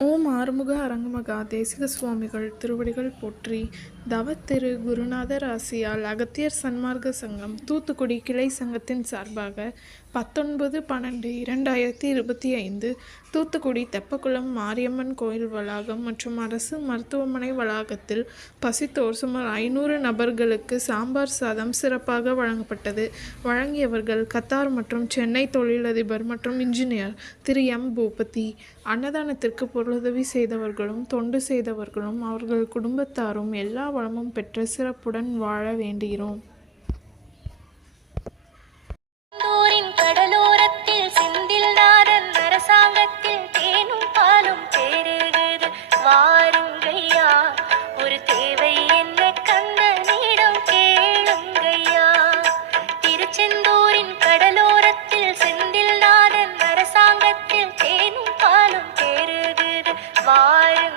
ஓம் ஆறுமுக அரங்கமகா தேசிக சுவாமிகள் திருவடிகள் போற்றி. தவத்திரு குருநாதர் ஆசியால் அகத்தியர் சன்மார்க்க சங்கம் தூத்துக்குடி கிளை சங்கத்தின் சார்பாக 19/12/2025 தூத்துக்குடி தெப்பக்குளம் மாரியம்மன் கோயில் வளாகம் மற்றும் அரசு மருத்துவமனை வளாகத்தில் பசித்தோர் சுமார் 500 நபர்களுக்கு சாம்பார் சாதம் சிறப்பாக வழங்கப்பட்டது. வழங்கியவர்கள் கத்தார் மற்றும் சென்னை தொழிலதிபர் மற்றும் இன்ஜினியர் திரு எம் பூபதி. அன்னதானத்திற்கு பொருளுதவி செய்தவர்களும் தொண்டு செய்தவர்களும் அவர்கள் குடும்பத்தாரும் எல்லா வளமும் பெற்று சிறப்புடன் வாழ வேண்டுகிறோம். கடலோரத்தில் செந்தில்நாதன் அரசாங்கத்தில் தேனும் பாலும் பெருகுது. வாருங்கய்யா, ஒரு தேவை என்ன கந்தனிடம் கேளுங்கய்யா. திருச்செந்தூரின் கடலோரத்தில் செந்தில்நாதன் அரசாங்கத்தில் தேனும் பாலும் பெருகுது. வாரு